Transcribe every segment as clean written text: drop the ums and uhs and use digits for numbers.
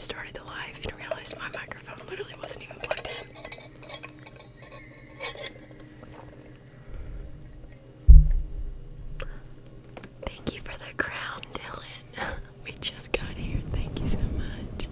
started the live and realized my microphone literally wasn't even plugged in. Thank you for the crown, Dylan. We just got here. Thank you so much.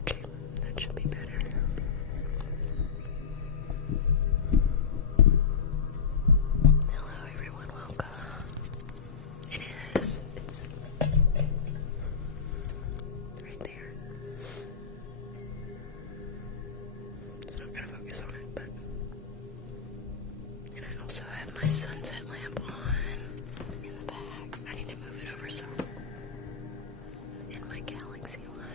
Okay, that should be better. Hello everyone, welcome. It is. It's right there. So I'm gonna focus on it, but and I also have my sunset lamp on in the back. I need to move it over some in my galaxy light.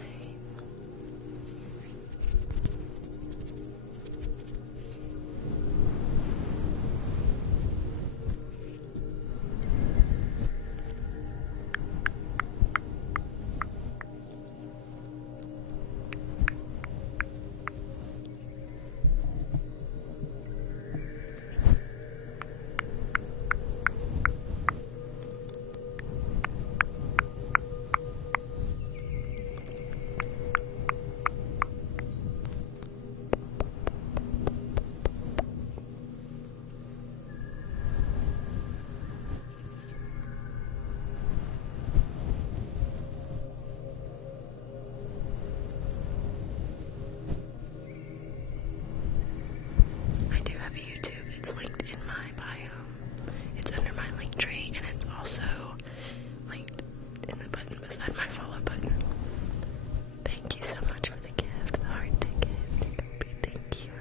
I do have a YouTube. It's linked in my bio. It's under my link tree, and it's also linked in the button beside my follow button. Thank you so much for the gift, the heart gift. Thank you.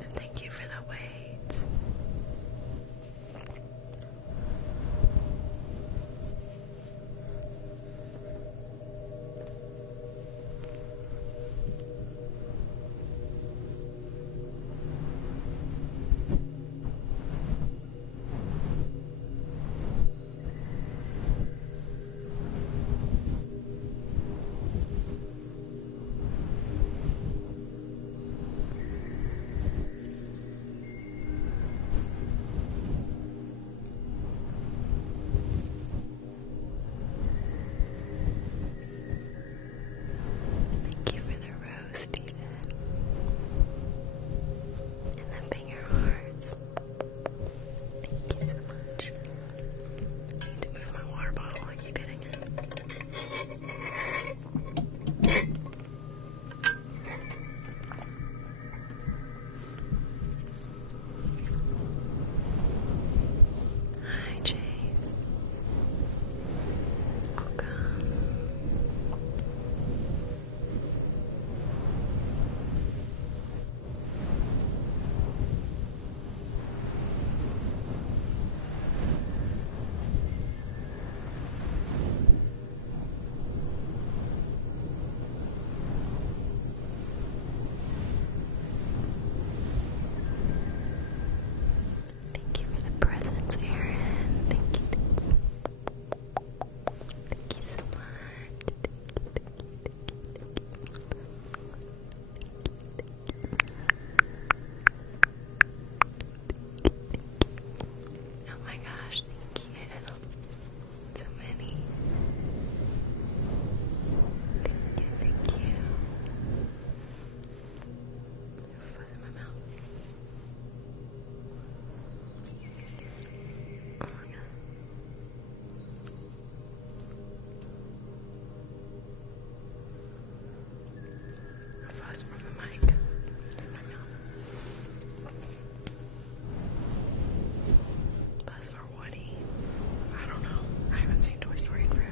And thank you for the weights. Thank you for the rose, Steven. And the finger hearts. Thank you so much. I need to move my water bottle. I keep hitting it. Hi, Chase. Welcome. buzz from the mic in my mouth. Buzz or Woody. I don't know. I haven't seen Toy Story in forever.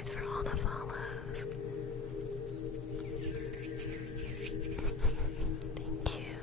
guys for all the follows. Thank you.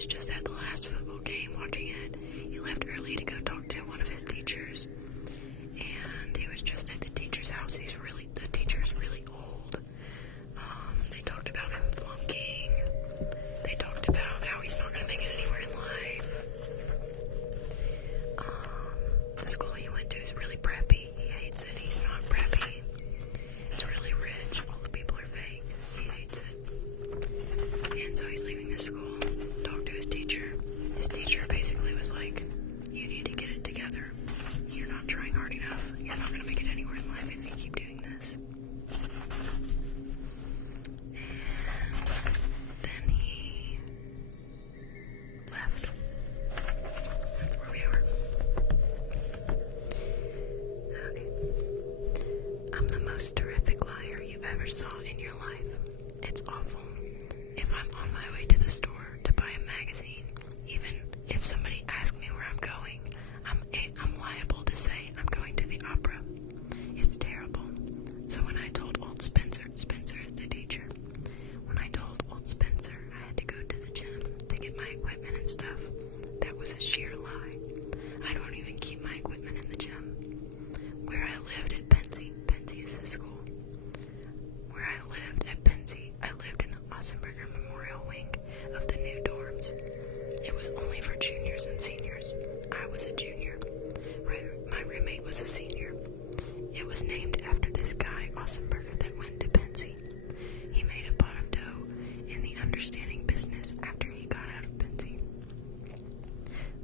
was just at the last football game watching it. He left early to go talk to one of his teachers, and he was just at the teacher's house. The teacher's really old. They talked about him flunking. They talked about how he's not going to make it anywhere in life. The school he went to is really preppy. He hates it. He's not preppy. It's really rich. All the people are fake. He hates it. And so he's leaving this school, talked to his teacher. His teacher basically was like, you need to get it together. You're not trying hard enough. You're not going to make it anywhere in life if you keep doing this. And then he left. That's where we are. Okay. I'm the most terrific liar you ever saw in your life. It's awful. If I'm on my way to the store to buy a magazine, even if somebody asks me where I'm going, I'm liable to say I'm going to the opera. It's terrible. So when I told old Spencer is the teacher, when I told old Spencer I had to go to the gym to get my equipment and stuff, that was a sheer lie. I don't even keep my equipment in the gym. Where I lived at Pensy is the school. Where I lived at Pensy, I lived in the Asmrkea Memorial Wing of the new dorms. It was only for juniors and seniors. I was a junior. My roommate was a senior. It was named after this guy, Asmrkea, that went to Pensy. He made a pot of dough in the understanding business after he got out of Pensy.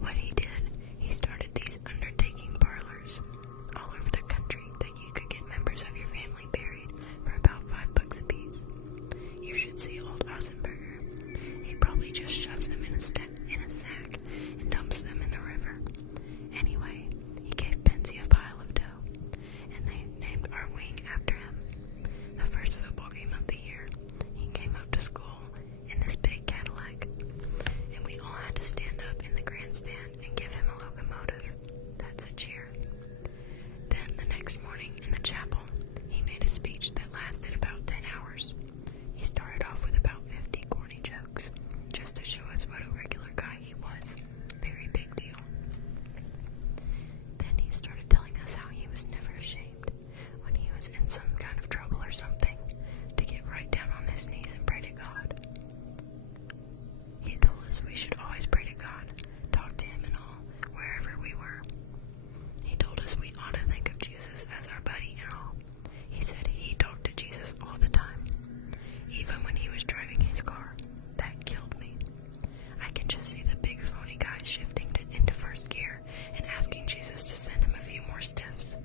What he did, he started these undertaking parlors all over the country that you could get members of your family buried for about $5 a piece. You should see old Asmrkea. He probably just shoves them in a sack and dumps them in the river. Anyway, he gave Pensy a pile of dough, and they named our wing after him. The first football game of the year, he came up to school in this big Cadillac, and we all had to stand up in the grandstand and give him a locomotive. That's a cheer. Then the next morning in the chapel, he made a speech that lasted about 10 hours. He started off with about 50 corny jokes, just to show us what a regular guy he was. Very big deal. Then he started telling us how he was never ashamed when he was in some kind of trouble or something, to get right down on his knees and pray to God. He told us we should always pray to God, talk to him and all, wherever we were. He told us we ought to think of Jesus as our buddy and all. He said he talked to Jesus all the time, even when he was driving his car. That killed me. I can just see the big phony guy shifting into first gear and asking Jesus to send him a few more stiffs.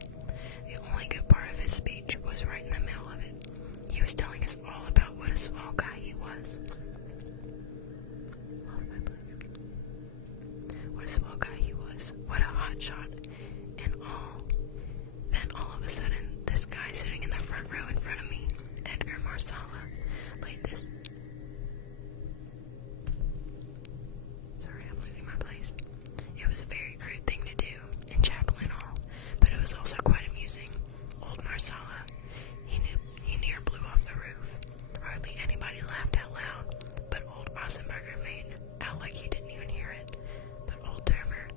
The only good part of his speech was right in the middle of it. He was telling us all about what a swell guy he was. Lost my place. What a swell guy he was. What a hot shot. And all. Then all of a sudden, this guy sitting in the front row in front of me, Edgar Marsala, laid this. Sorry, I'm losing my place. It was a very crude thing to do, in chapel and all, but it was also quite amusing. Old Marsala, he near blew off the roof. Hardly anybody laughed out loud, but old Asmrkea made out like he didn't even hear it. But old Termer,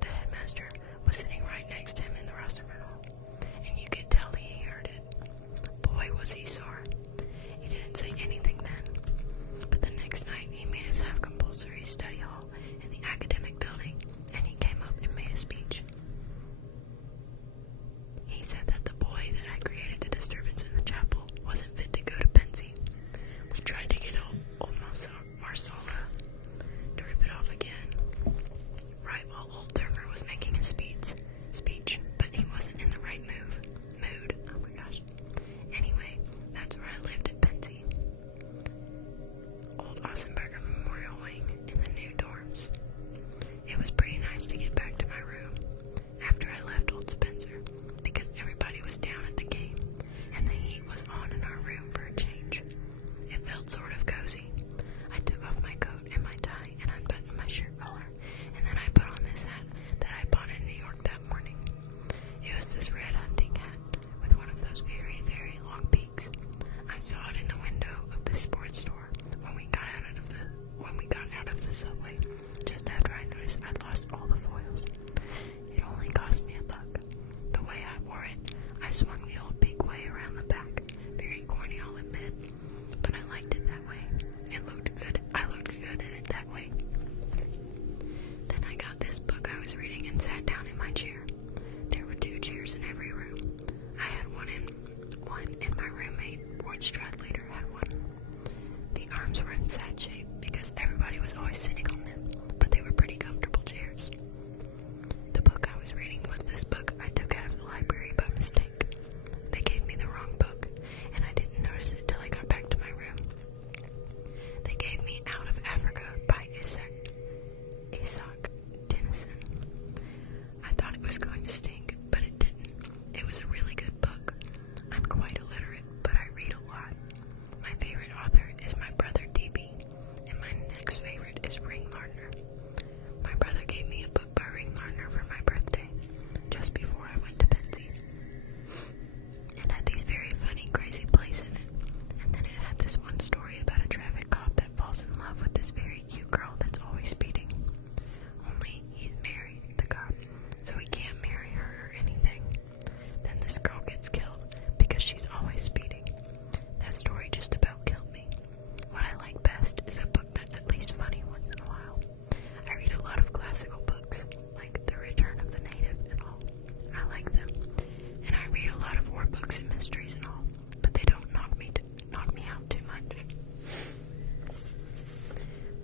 lost all the foils. It only cost me $1. The way I wore it, I swung the old big way around the back. Very corny, I'll admit, but I liked it that way. It looked good. I looked good in it that way. Then I got this book I was reading and sat down in my chair. There were 2 chairs in every room. I had one, and my roommate, Ward Stradlater, had one. The arms were in sad shape because everybody was always sitting on them, but they were pretty comfortable chairs. The book I was reading was this book I took out of the library by mistake. They gave me the wrong book, and I didn't notice it till I got back to my room. They gave me Out of Africa by Isaac Tennyson. I thought it was going to stink, but it didn't. It was a really good book. I'm quite illiterate, but I read a lot. My favorite author is my brother D.B., and my next favorite is Ring Lardner. My brother gave me a book by Ring Lardner for my birthday, just before I went to Penzi. It had these very funny, crazy plays in it, and then it had this one story about a traffic cop that falls in love with this very cute girl that's always speeding. Only he's married, the cop, so he can't marry her or anything. Then this girl gets killed because she's always speeding. That story just about killed me. What I like best is a book that's at least funny once in a while. I read a lot of classical books, like The Return of the Native and all. I like them. And I read a lot of war books and mysteries and all, but they don't knock me out too much.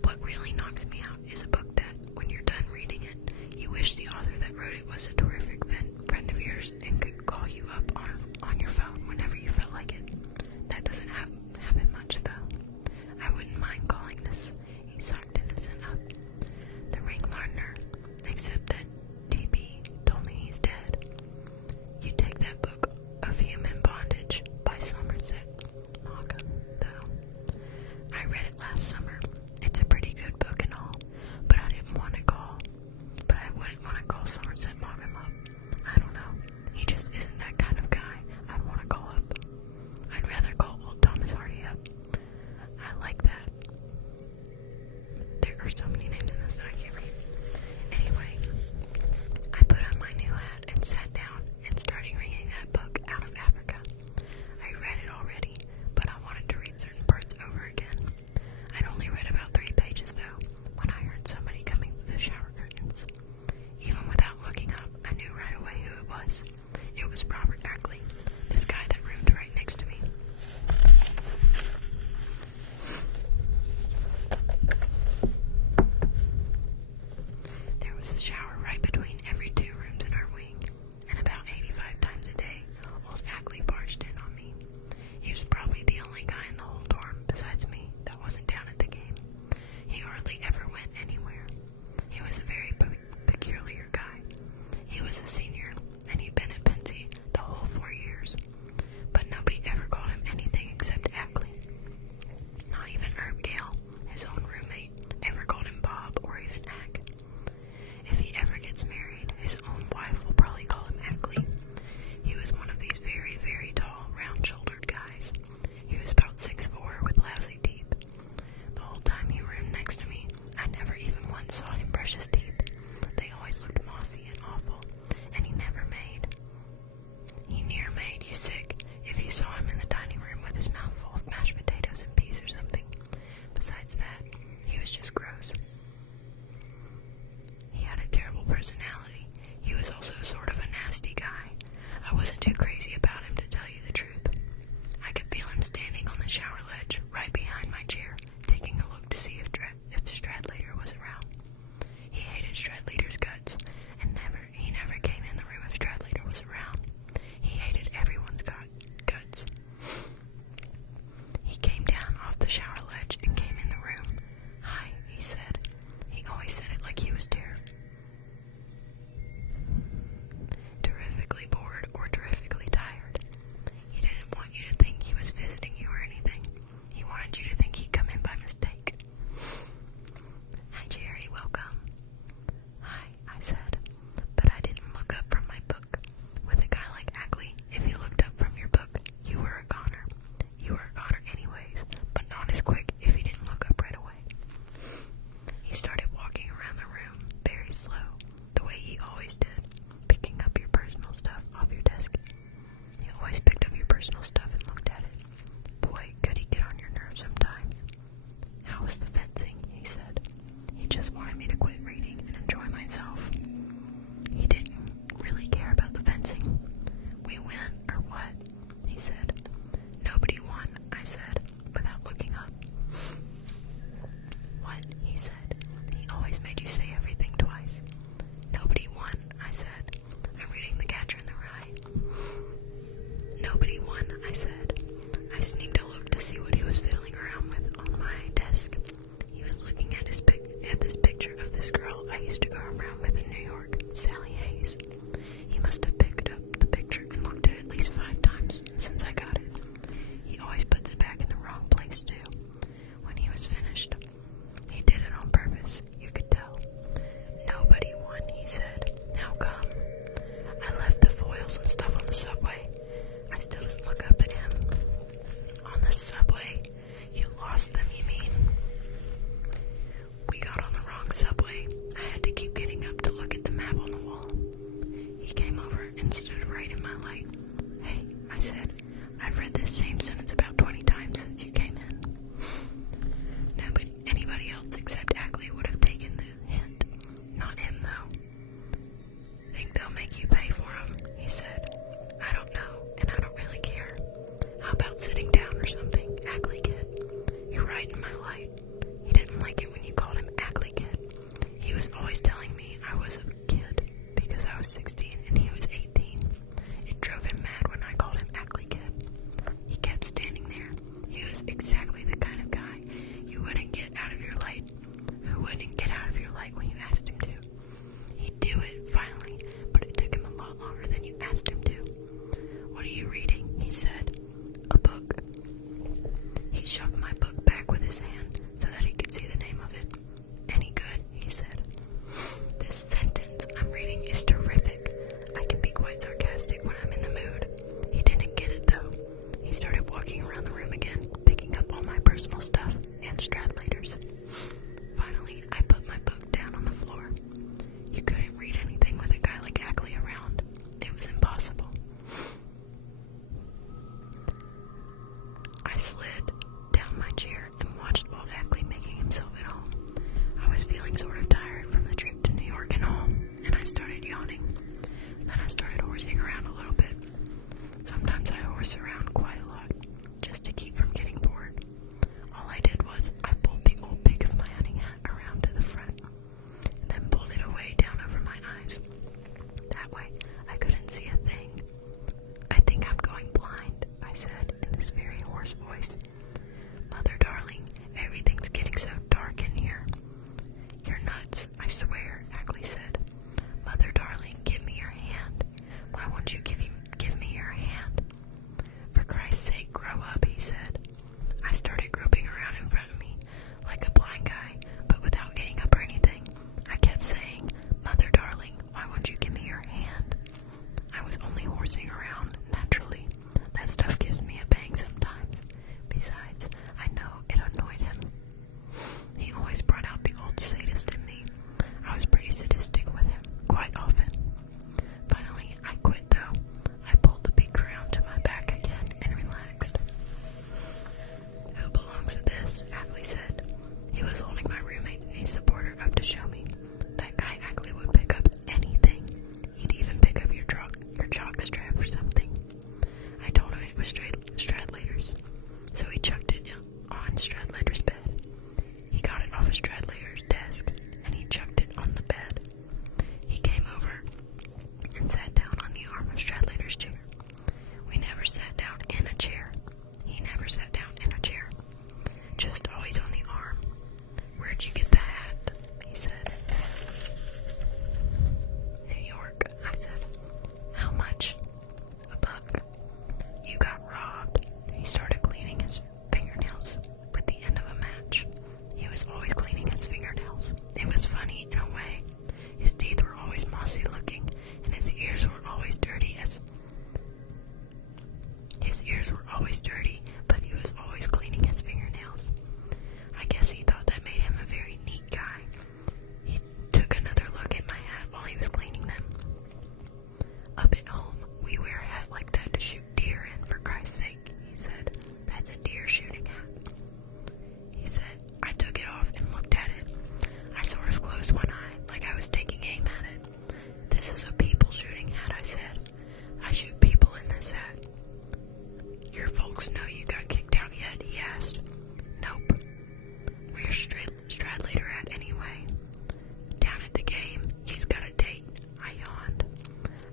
What really knocks me out is a book that, when you're done reading it, you wish the author that wrote it was a terrific friend of yours and could call you up on your phone whenever you felt like it. That doesn't happen much, though. I wouldn't mind calling this Isaac Tennyson up. The Ring Lardner, except that D.B. told me he's dead. You take that book of Human Bondage by Somerset Maugham, though. I read it last summer. It's a pretty good book and all, but I wouldn't want to call Somerset Maugham up. I don't know. He just isn't that kind of guy I'd want to call up. I'd rather call old Thomas Hardy up. I like that. There are so many names in this that I can't read. Anyway, I put on my new hat and sat down and started reading that book, Out of Africa. I read it already, but I wanted to read certain parts over again. I'd only read about 3 pages, though, when I heard somebody coming through the shower curtains. Even without looking up, I knew right away who it was. It was Robert Ackley, this guy that roomed right next to me. There was a shower right between every 2 rooms in our wing, and about 85 times a day, old Ackley barged in on me. He was probably the only guy in the whole dorm, besides me, that wasn't down at the game. He hardly ever went anywhere. He was a very peculiar guy. He was a senior, and he'd been at Penzi the whole 4 years. But nobody ever called him anything except Ackley. Not even Herb Gale, his own roommate, ever called him Bob or even Ack. If he ever gets married, his own wife will probably call him Ackley. He was one of these very, very tall, round-shouldered guys. He was about 6'4", with lousy teeth. The whole time he roomed next to me, I never even once saw him brush his teeth. They always looked mossy and awful, and he never made. He near made you sick if you saw him in the dining room with his mouth full of mashed potatoes and peas or something. Besides that, he was just gross. He had a terrible personality. He was also sort of a nasty guy. I wasn't too crazy about him, to tell you the truth. I could feel him standing on the shower ledge right behind my chair, taking a look to see if Stradlater was around. He hated Stradlater's guts, and he never came in the room if Stradlater was around. He hated everyone's guts. He came down off the shower ledge and came in the room. "Hi," he said. He always said it like he was terrifically bored or terrifically tired. He didn't want you to think he was visiting you or anything. He wanted you to think he'd come in by mistake. "Hi, Jerry, welcome." "Hi," I said, but I didn't look up from my book. With a guy like Ackley, if you looked up from your book, you were a goner. You were a goner anyways, but not as quick if you didn't look up right away. He started walking around the room, very slow. used to go around with in New York, Sally Hayes. He must have picked up the picture and looked at it at least 5 times since I got it. He always puts it back in the wrong place, too. When he was finished, he did it on purpose, you could tell. Nobody won, he said. How come? I left the foils and stuff on the subway. I still didn't look up at him. On the subway? You lost them, you mean? We got on the wrong subway. I had to keep getting up to look at the map on the wall. He came over and stood right in my light. Hey, I said, I've read this same sentence about 20 times since you came in. Anybody else except Ackley would have taken the hint. Not him, though. Think they'll make you pay for him, he said. I don't know, and I don't really care. How about sitting down or something, Ackley kid? You're right in my light. He didn't like it when you called him Ackley kid. He was always telling me I was a kid because I was 16 and he was 18. It drove him mad when I called him Ackley kid. He kept standing there. He was exactly the kind of guy you wouldn't get out of your light, who wouldn't get out of your light when you asked him to. He'd do it, finally, but it took him a lot longer than you asked him to. What are you reading? He said. A book. He shoved my book back with his hand so that he could see the name of it. Any good? He said. This sentence I'm reading is terrific. I can be quite sarcastic when I'm in the mood. He didn't get it, though. He started walking around the room again, picking up all my personal stuff and Stradlaters. Finally, I put my book down on the floor. You couldn't read anything with a guy like Ackley around. It was impossible. I slid down my chair and watched old Ackley making himself at home. I was feeling sort of tired from the trip to New York and home, and I started yawning. Then I started horsing around a little bit. Sometimes I horse around quite a lot, just to keep from getting bored. All I did was I pulled the old peak of my hunting hat around to the front, then pulled it away down over my eyes. That way, I couldn't see a thing. I think I'm going blind, I said in this very hoarse voice. Mother darling, everything's getting so dark in here. You're nuts, I swear, Ackley said. Mother darling, give me your hand. Why won't you give me your hand? For Christ's sake, grow up, he said. I started groping around in front of me, like a blind guy, but without getting up or anything. I kept saying, Mother darling, why won't you give me your hand? I was only horsing around, naturally. That stuff gives me a bang sometimes. Besides, I know it annoyed him. He always brought out the old sadist in me. I was pretty sadistic with him, quite often. Finally, I quit, though. I pulled the beak around to my back again and relaxed. Who belongs to this? Ackley said. He was holding my roommate's knee supporter up to show me. That guy Ackley would pick up anything. He'd even pick up your jock strap or something. I told him it was Stradlaters, so he chucked it on Stradlater's bed. He got it off of Stradlater's desk, and he chucked it on the bed. He came over and sat down on the arm of Stradlater's chair. We never sat down in a chair. He never sat down in a chair. Just always on the arm. Where'd you get the hat? He said. New York, I said. How much? $1. You got robbed. He started cleaning his fingernails with the end of a match. He was always cleaning his fingernails. It was funny in a way. His teeth were always mossy looking, and his ears were always dirty but he was always cleaning his fingernails. I guess he thought that made him a very neat guy. He took another look at my hat while he was cleaning them. Up at home, we wear a hat like that to shoot deer in, for Christ's sake, he said. That's a deer shooting hat. He said. I took it off and looked at it. I sort of closed one eye, like I was taking aim at it. This is a people shooting hat, I said. I shoot people in this hat. Your folks know you got kicked out yet? He asked. Nope. Where's Stradlater at anyway? Down at the game. He's got a date. I yawned.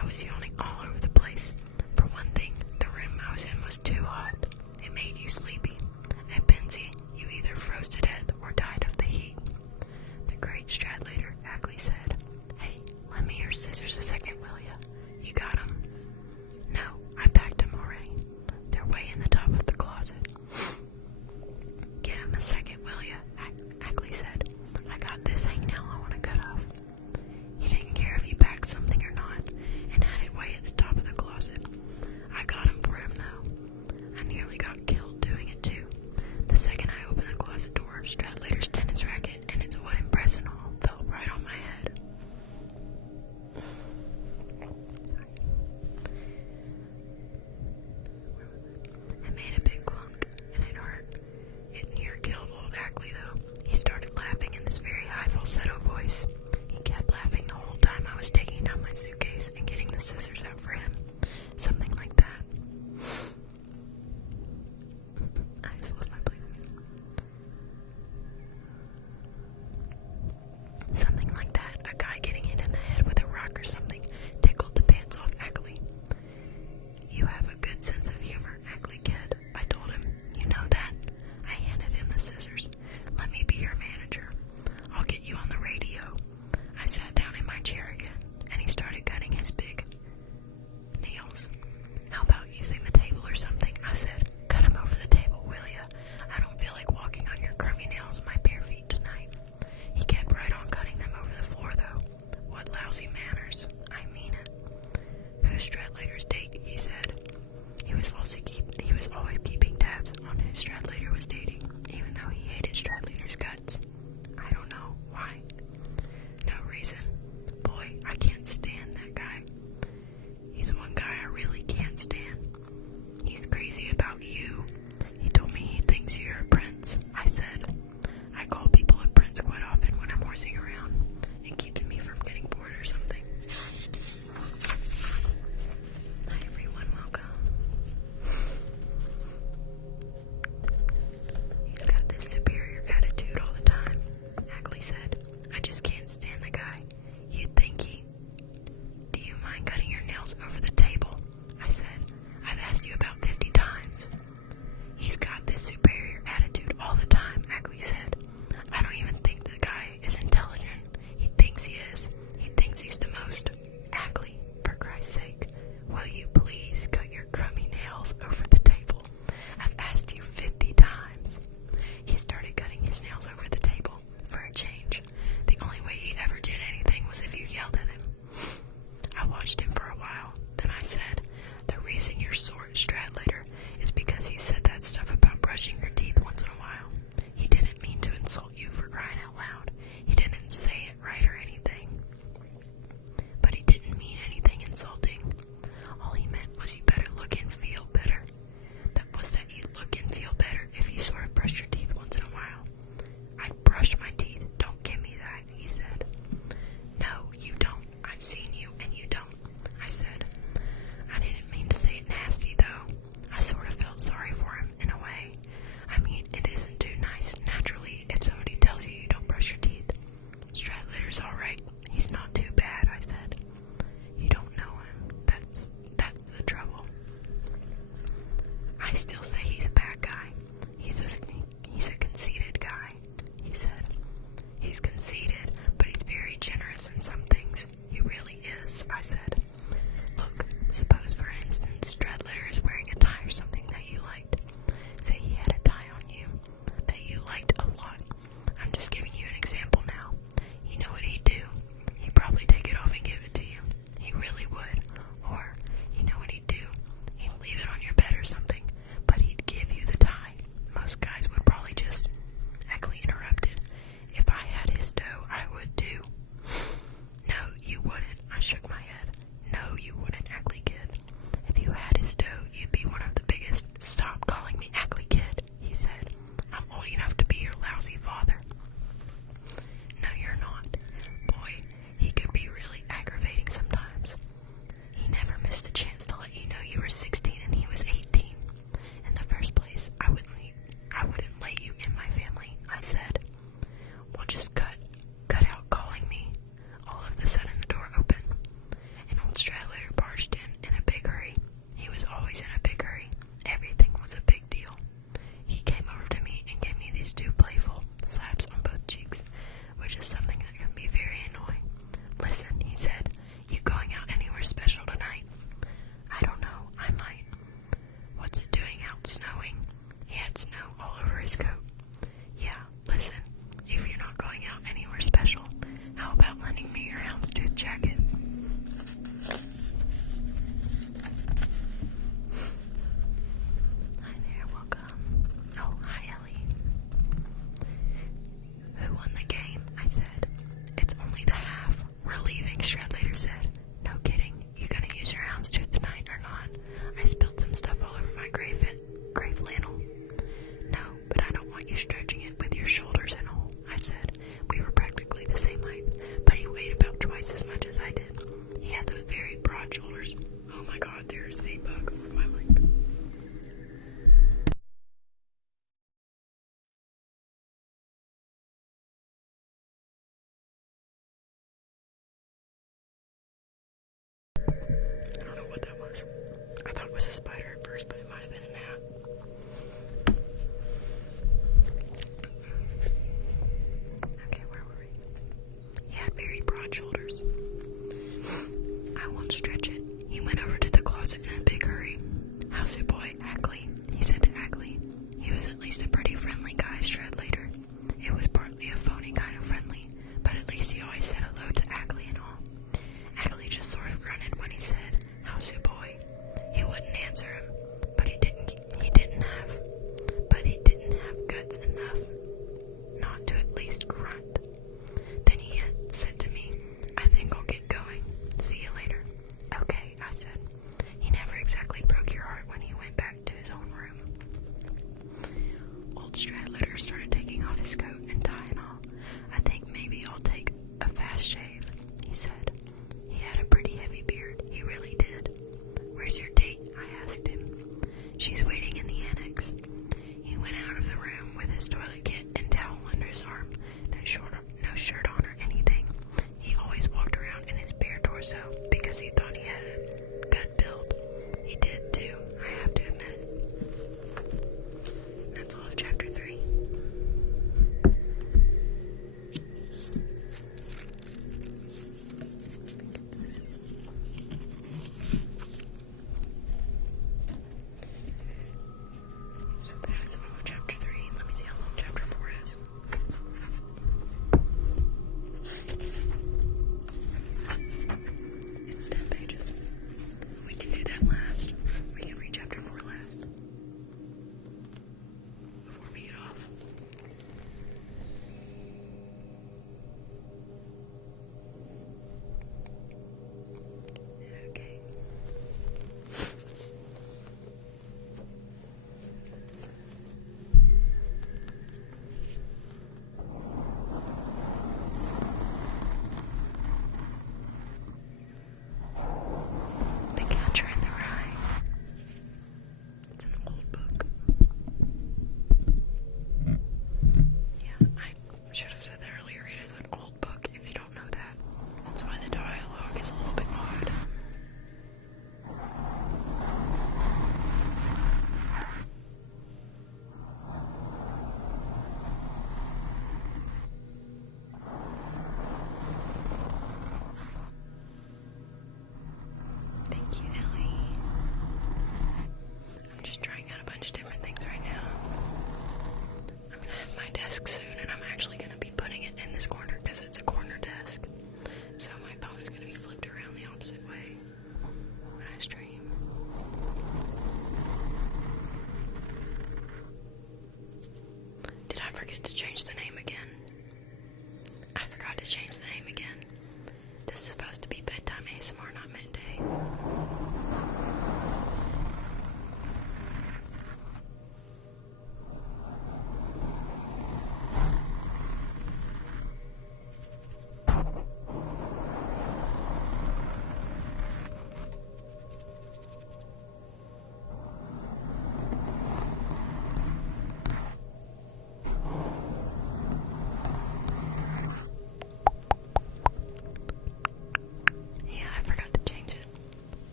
I was yawning all over the place. For one thing, the room I was in was too hot. It made you sleepy. At Benzie, you either froze to death or died of the heat. The great Stradlater, Ackley said. scissors a second, will ya? You got 'em? No, I packed 'em already. They're way in the top of the closet. Get 'em a second, will ya? Ackley said. I got this hangnail I want to cut off. He didn't care if you packed something or not, and had it way at the top of the closet. I got 'em for him, though. I nearly got killed doing it, too. The second I opened the closet door, Stradlater's tennis racket and its wooden press and all fell right on my head. It made a big clunk, and it hurt. It near killed old Ackley, though. He started laughing in this very high falsetto voice. He kept laughing the whole time I was taking down my suitcase and getting the scissors out for him. Something like that. I just lost my place. Something like that. A guy getting hit in the head with a rock or something tickled the pants off Ackley. You have a good sense of humor, Ackley kid, I told him. You know that? I handed him the scissors. Let me be your manager. I'll get you on the radio. I sat down in my chair again, and he started cutting his big nails. How about using the table or something? I said. Cut him over the table, will ya? I don't feel like walking on your crummy nails with my bare feet tonight. He kept right on cutting them over the floor, though. What lousy manners. I mean it. Who's Stradlater's date? He said. He was always keeping tabs on who Stradlater was dating, even though he hated Stradlater's guts. I don't know why. No reason. Boy, I can't stand that guy. He's one guy I really can't stand. He's crazy about you. He told me he thinks you're a prince. I said. I call people a prince quite often when I'm horsing around. It keeps me from getting bored or something.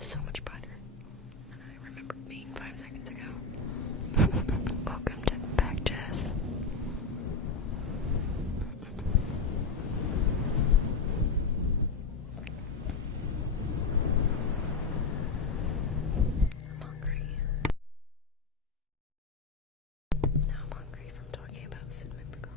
is so much brighter than I remember being 5 seconds ago. Welcome back, Jess. I'm hungry. Now I'm hungry from talking about cinnamon pecans.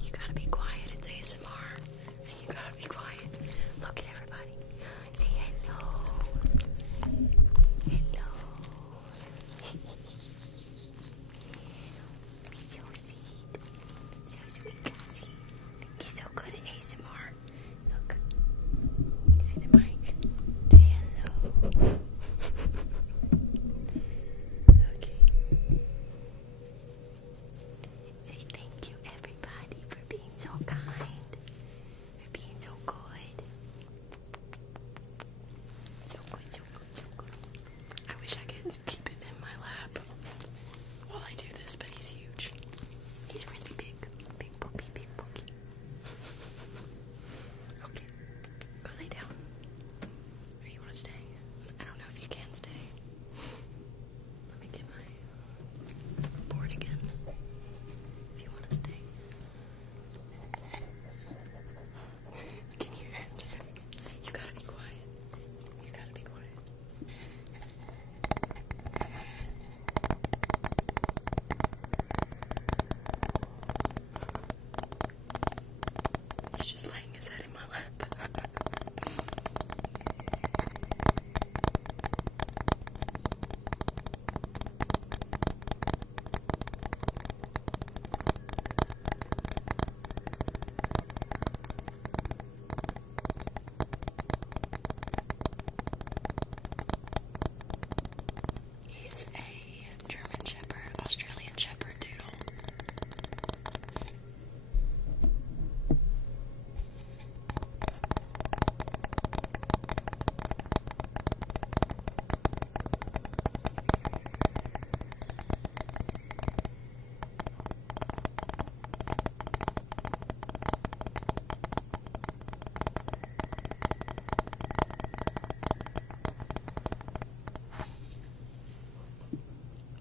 You gotta be quiet, it's ASMR. And you gotta be quiet. Look at everybody. Say hello. Hello. So sweet. So sweet, Cassie. You're so good at ASMR. Look. See the mic? Say hello. Okay. Say thank you, everybody, for being so kind, for being so good. So good, so good, so good. I wish I could keep him in my lap while I do this, but he's huge. He's really big. Big puppy, big puppy. Okay, go lay down. Or you want to stay? I don't know if you can stay. Let me get my board again. If you want to stay. Can you hear him? You gotta be quiet. You gotta be quiet. He's just laying his head in my lap. He is a German Shepherd, Australian Shepherd doodle.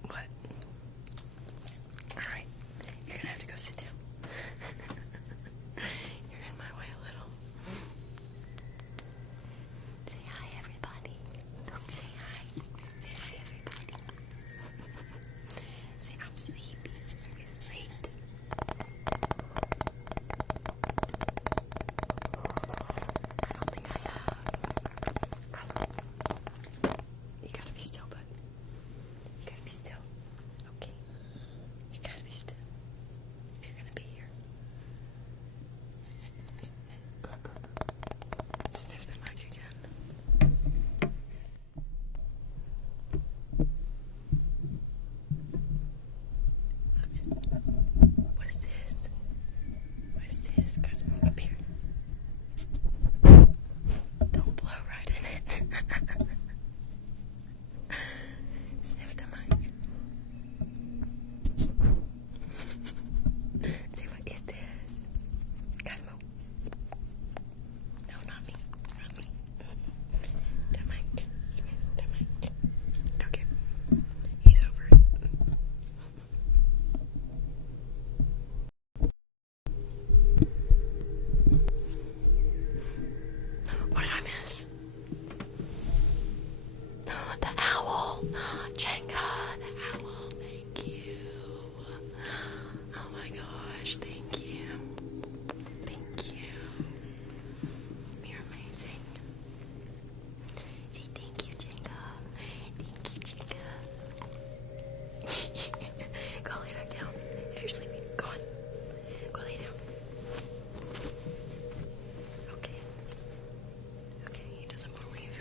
What? Alright, you're gonna have to go sit down. You're in my way a little. Say hi, everybody. Don't say hi. Say hi, everybody. Say I'm sleepy. It's late. I don't think I have. You gotta be still, bud. You gotta be still. Okay. You gotta be still. If you're gonna be here. Sniff the mic again. Look. What's this? What's this? Guys, up here. Don't blow right in it. Sniff the mic. Say, what is this? Cosmo. No, not me. Not me. The mic. Sniff the mic. Okay. He's over it. What did I miss? The owl. Jenga, the owl. Thank you. Oh my gosh, thank you. Thank you. You're amazing. Say thank you, Jenga. Thank you, Jenga. Go lay back down. If you're sleeping, go on. Go lay down. Okay. Okay, he doesn't want to leave.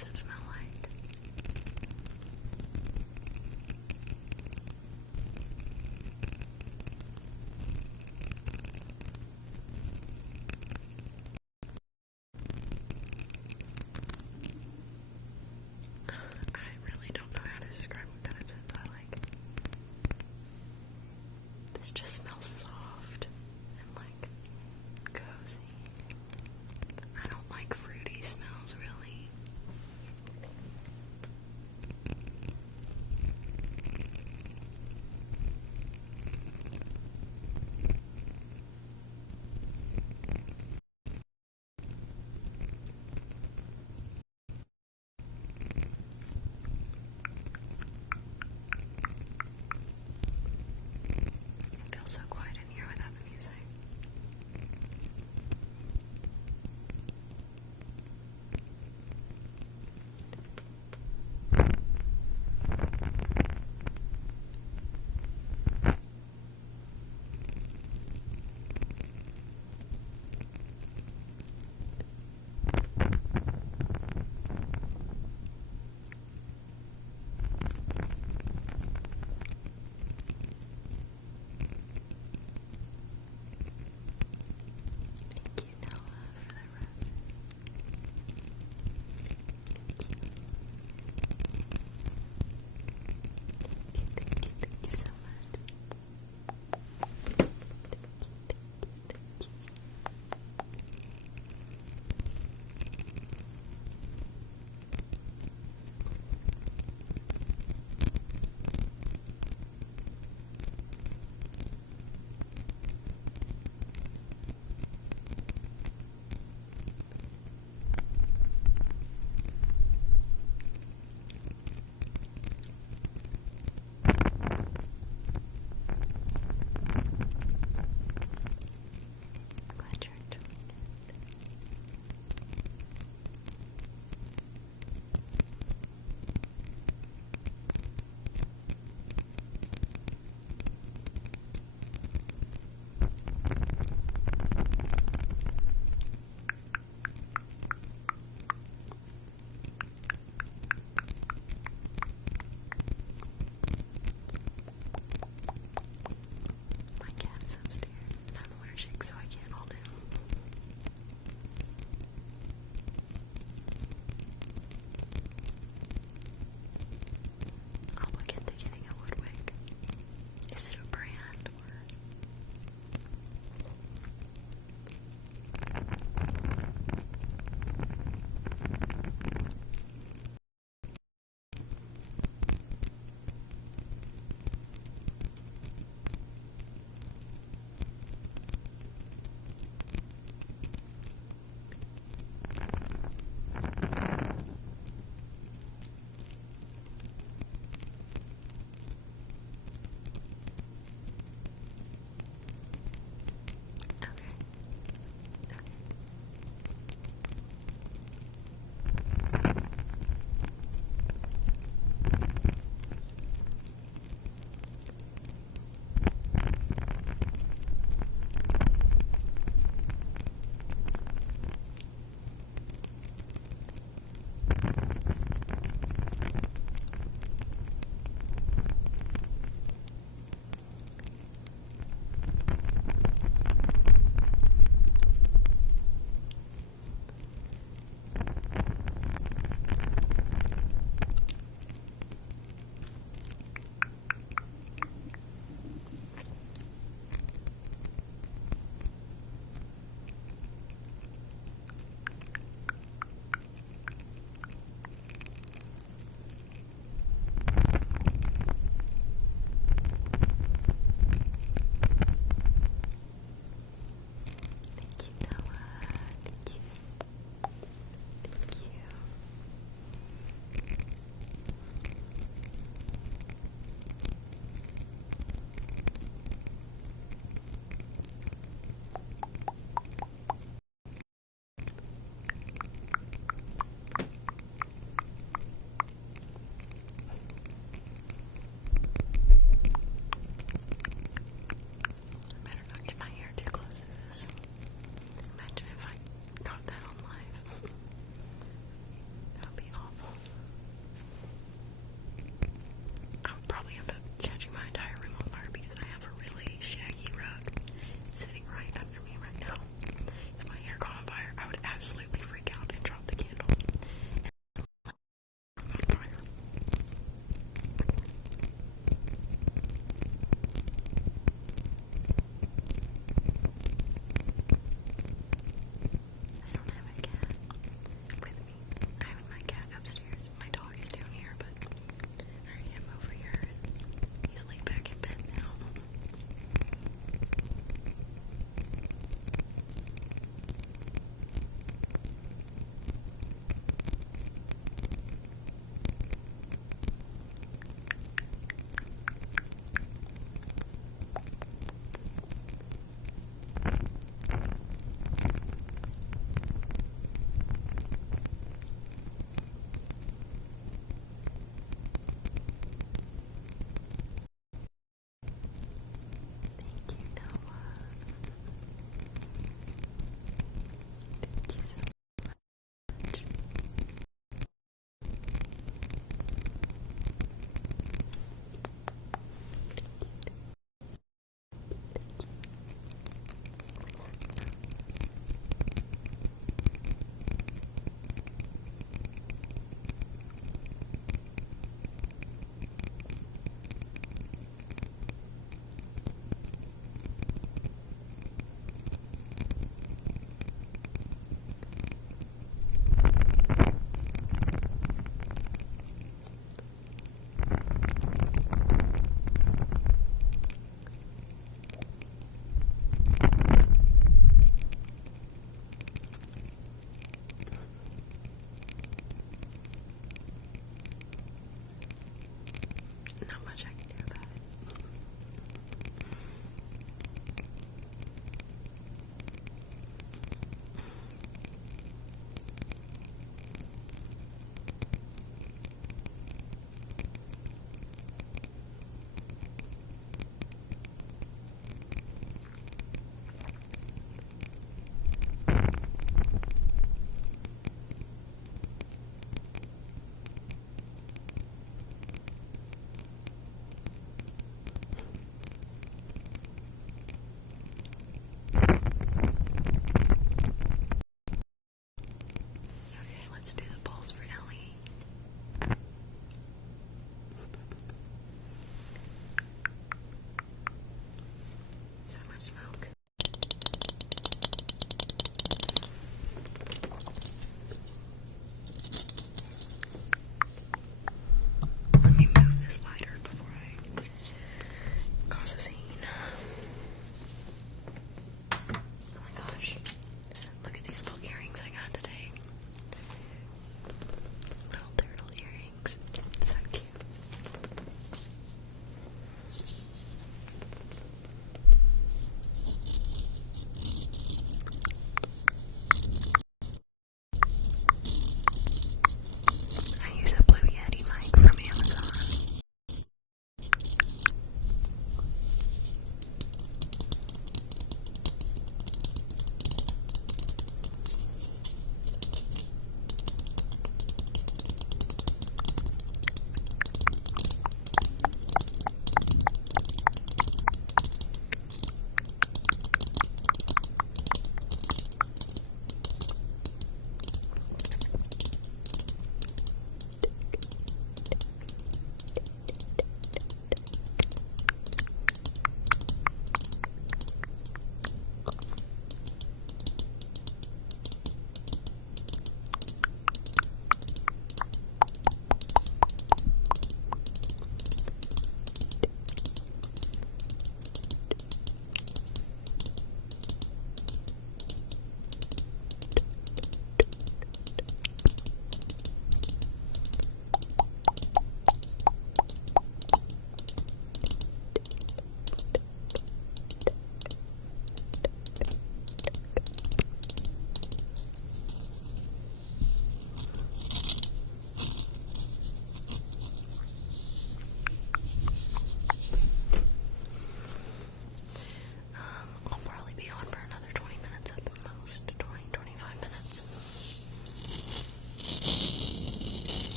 does it smell like? I really don't know how to describe what kind of scent I like. This just smells soft and like cozy. I don't like fruity smells really.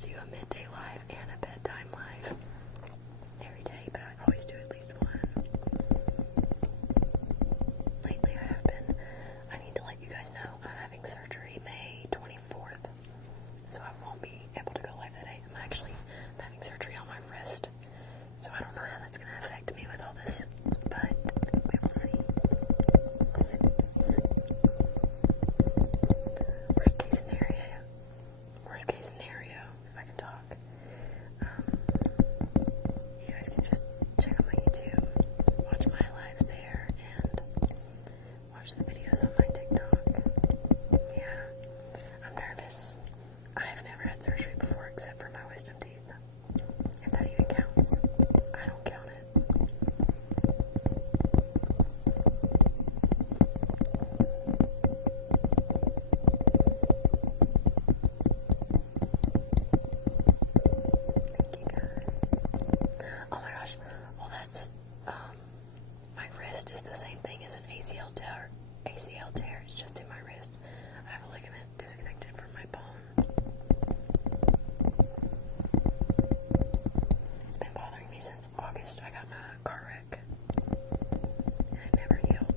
do a midday live and a bedtime live every day, but I always do at least one. Lately I have been. I need to let you guys know I'm having surgery May 24th, so I won't be able to go live that day. I'm having surgery on my wrist, so I don't know how that's going to affect me with all this, but we will see. We'll see. Worst case scenario, if I can talk. You guys can just check out my YouTube, watch my lives there, and watch the videos on my TikTok. Yeah, I'm nervous. I have never had surgery before except for my wisdom teeth. If that even counts. I don't count it. Thank you guys. Oh my gosh. Well, that's, my wrist is the same thing as an ACL tear. ACL tear is just in my wrist. I have a ligament disconnected from my bone. It's been bothering me since August. I got in a car wreck, and it never healed.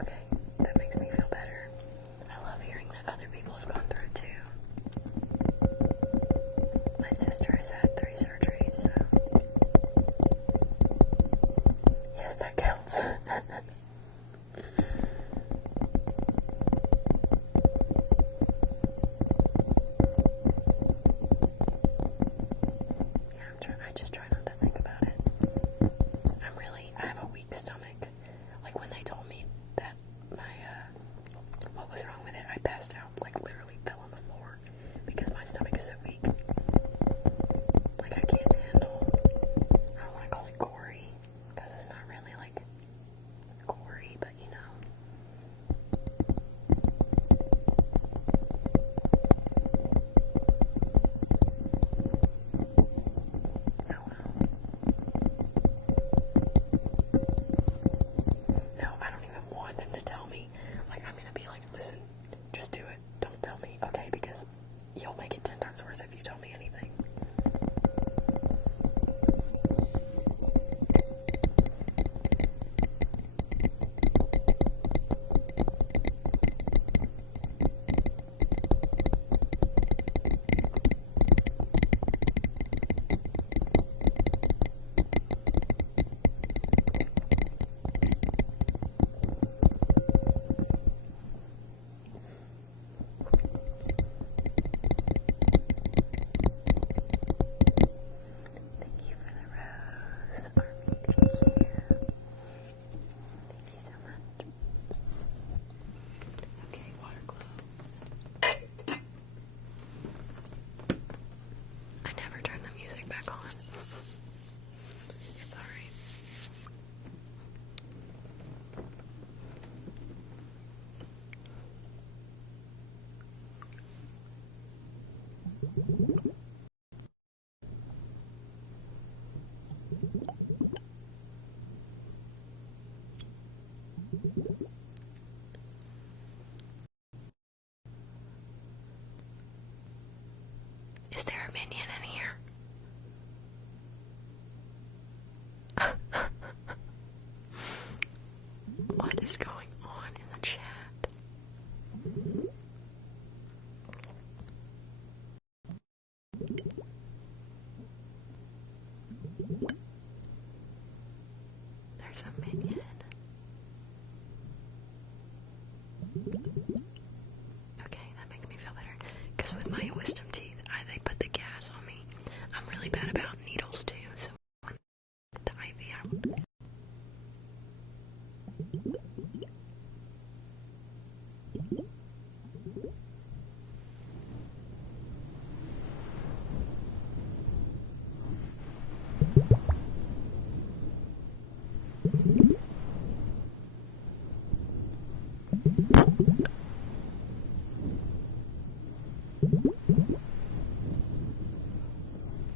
Okay, that makes me feel better. I love hearing that other people have gone through it too. My sister has had 3 surgeries, so yes, that counts. Yeah, I just try not to think about it. I have a weak stomach. Like when they told me that what was wrong with it, I passed out, like literally fell on the floor because my stomach's so weak. Like I can't handle, I don't want to call it gory, because it's not really like gory, but you know. Oh well. No, I don't even want them to tell me. Like, I'm gonna be like, listen, just do it. Don't tell me, okay? Because you'll make it 10 times worse if you tell me anything. Thank you for the rose, Army. Thank you. Thank you so much. Okay, water globes. I never turn the music back on. It's alright. Is there a minion in here? What is going on in the chat? There's a minion. Okay, that makes me feel better. Because with my wisdom teeth, they put the gas on me. I'm really bad about needles too, so I want the IV out.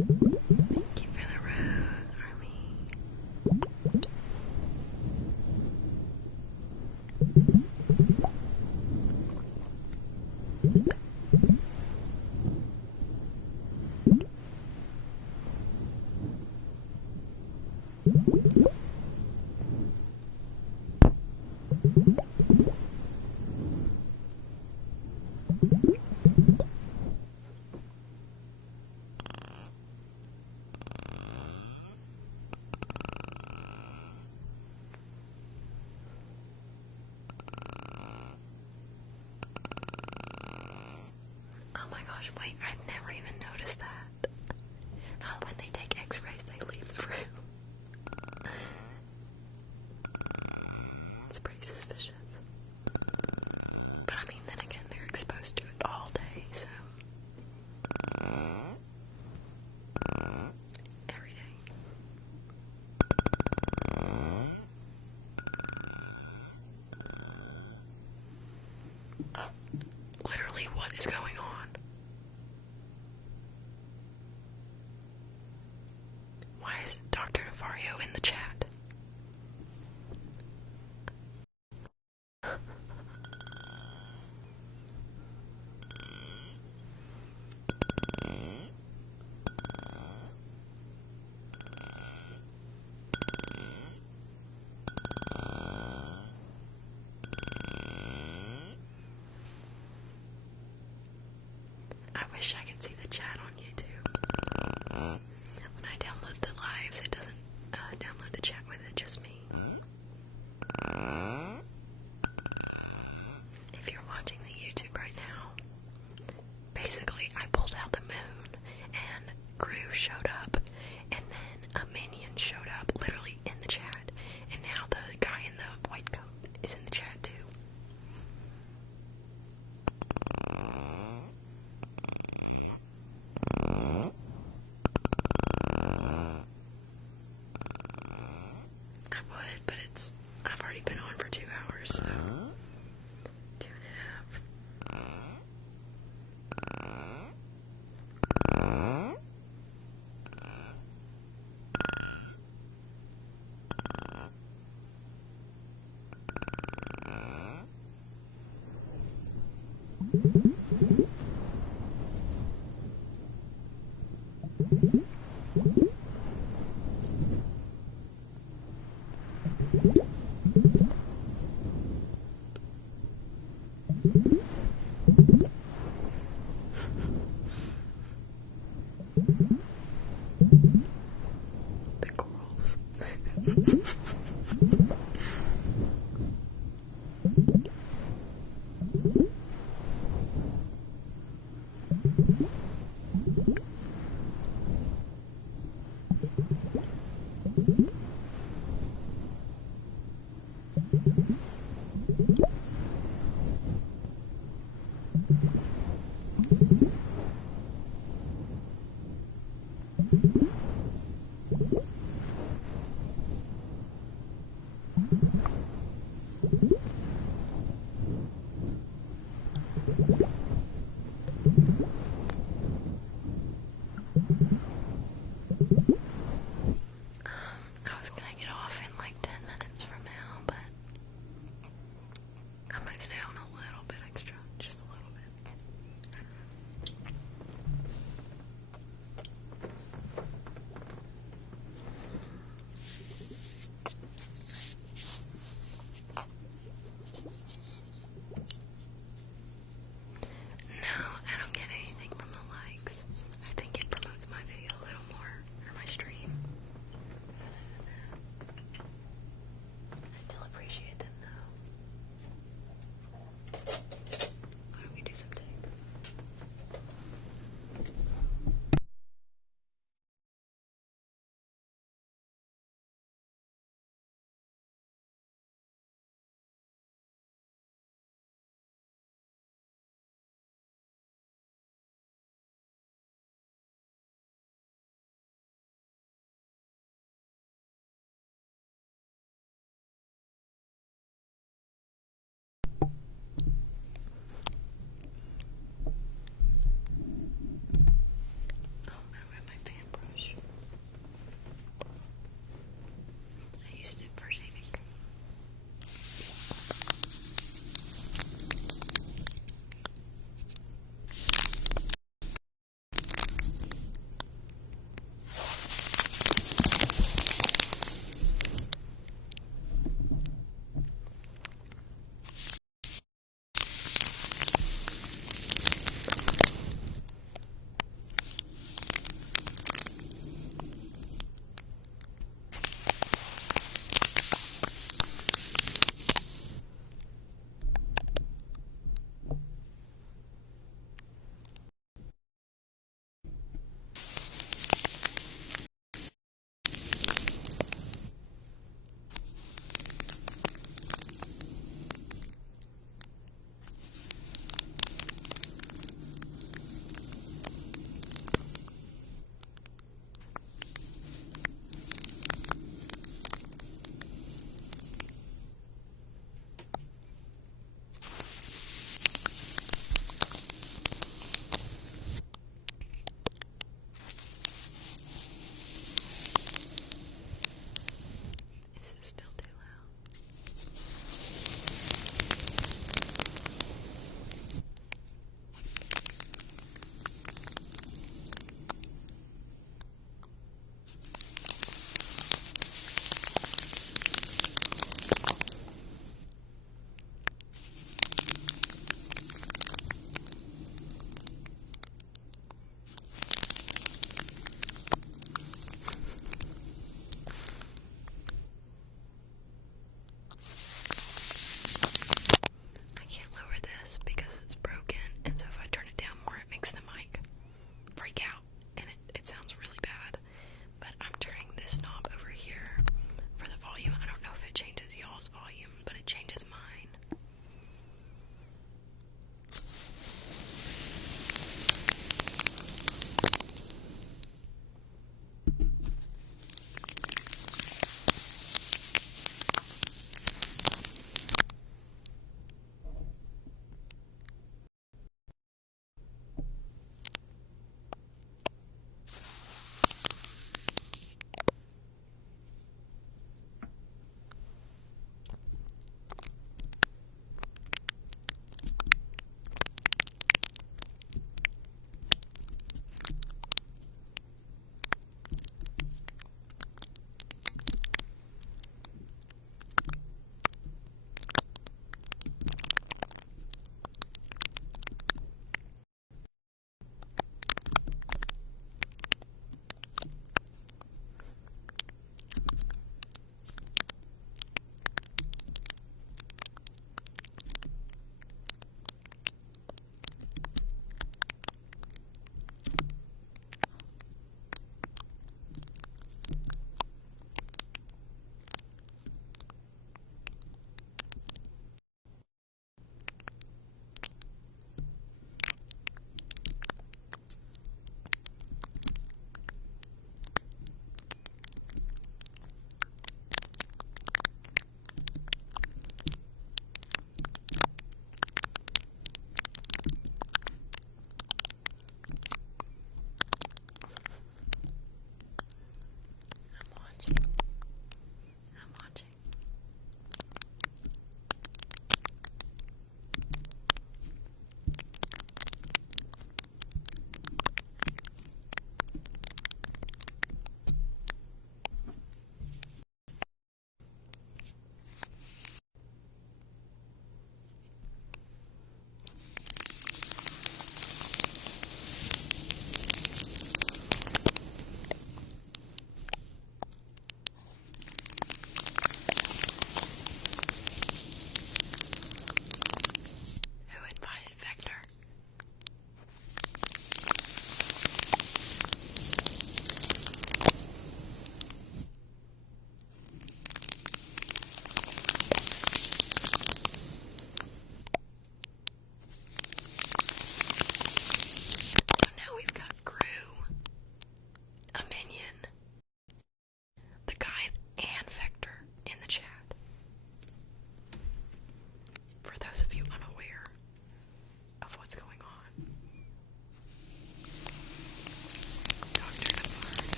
Thank you for the rose, Arlene. gosh, wait, I've never even noticed that. How when they take x-rays, they leave the room. It's pretty suspicious. But I mean, then again, they're exposed to it all day, so. Every day. Literally, what is going on? Why is Dr. Nafario in the chat? I wish I could see the chat on YouTube. When I download the lives, it doesn't download the chat with it, just me. If you're watching the YouTube right now, basically I pulled out the moon and Gru showed up, and then a minion showed up literally in the chat, and now the guy in the white coat is in the chat too.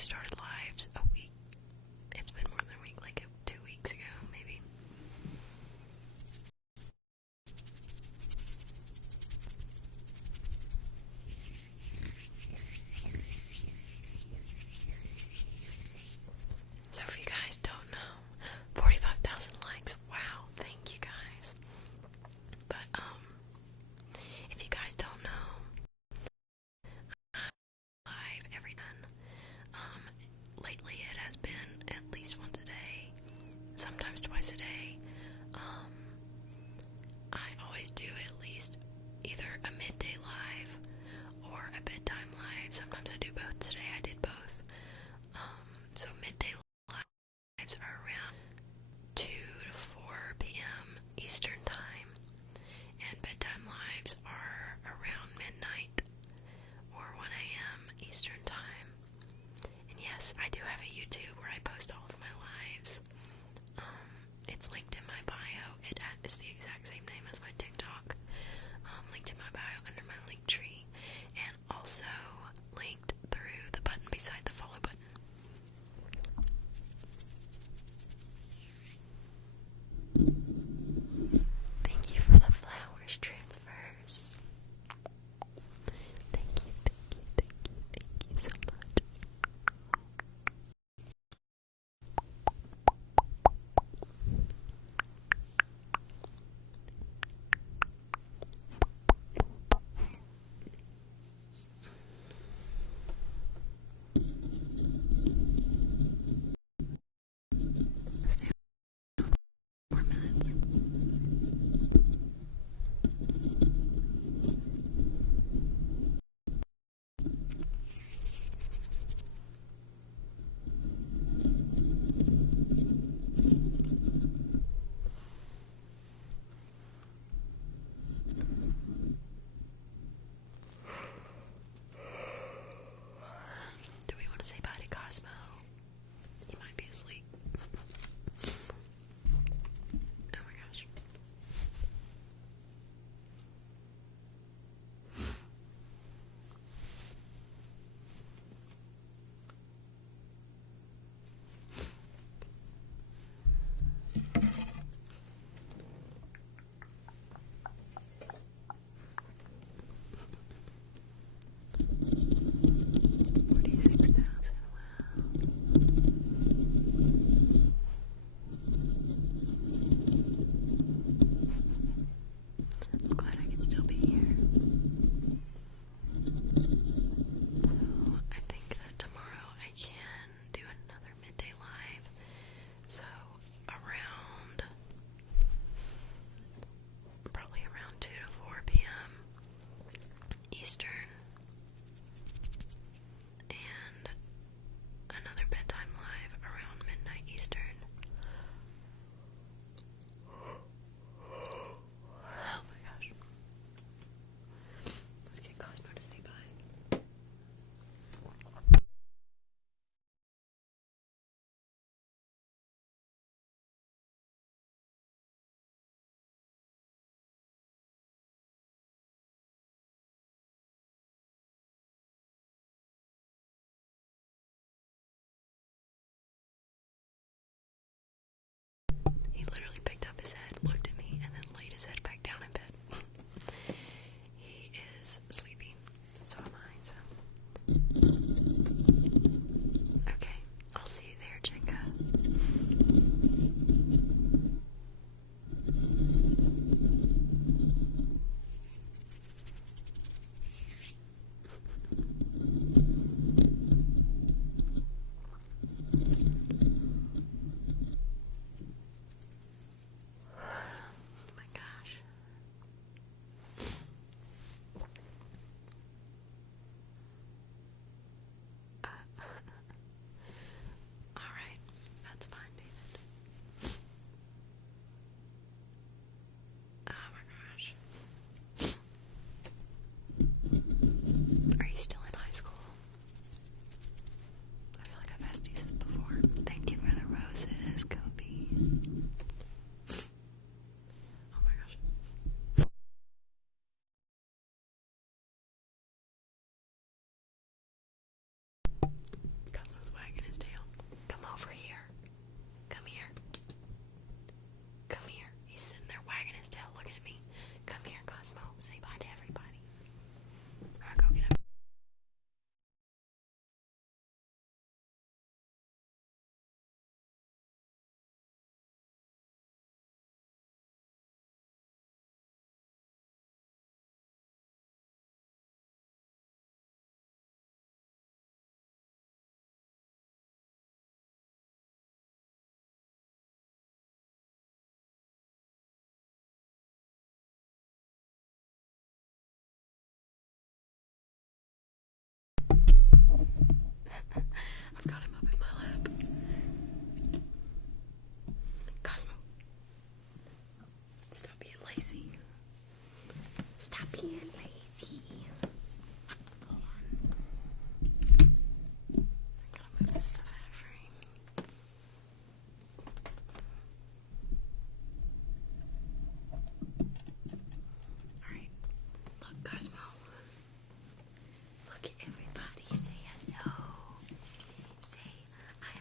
started lives a week. It's been more than a week, like 2 weeks ago, maybe. So if you guys don't know, 45,000 likes. Wow, thank you guys. But if you guys don't know, live every time. Lately it has been at least once a day, sometimes twice a day. I always do at least either a midday live or a bedtime live. Sometimes I do both. Today I did both. So midday lives are around 2 to 4 p.m. Eastern time, and bedtime lives are around midnight or 1 a.m. Eastern time. And yes, I do have a YouTube where I post all of my lives. It's linked in my bio. It's the exact same name as my TikTok. Linked in my bio under my link tree, and also linked through the button beside the follow button. Thank you for the flowers transfers. Thank you so much.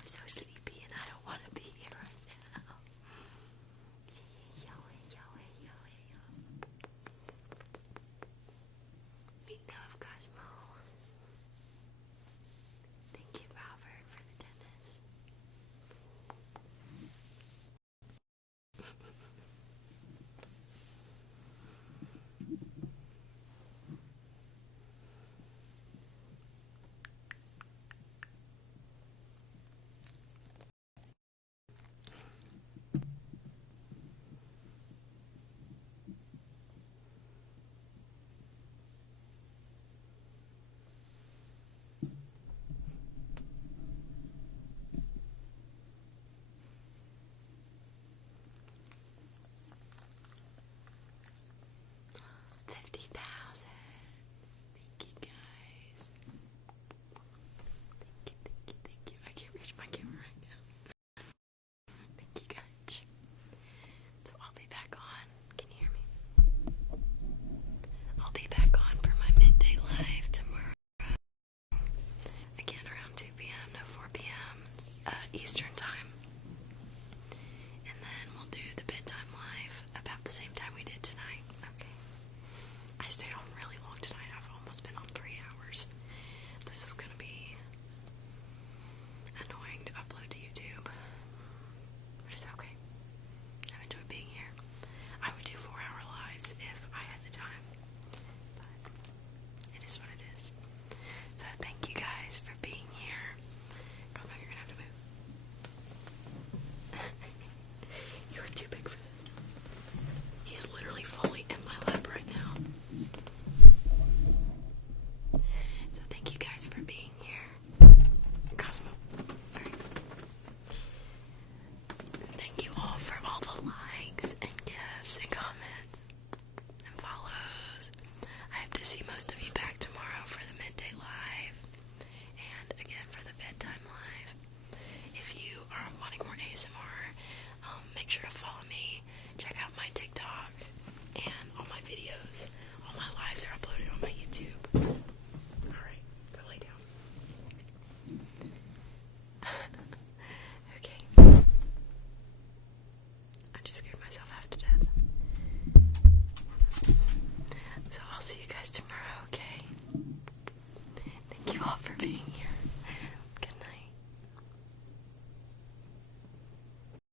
so sweet.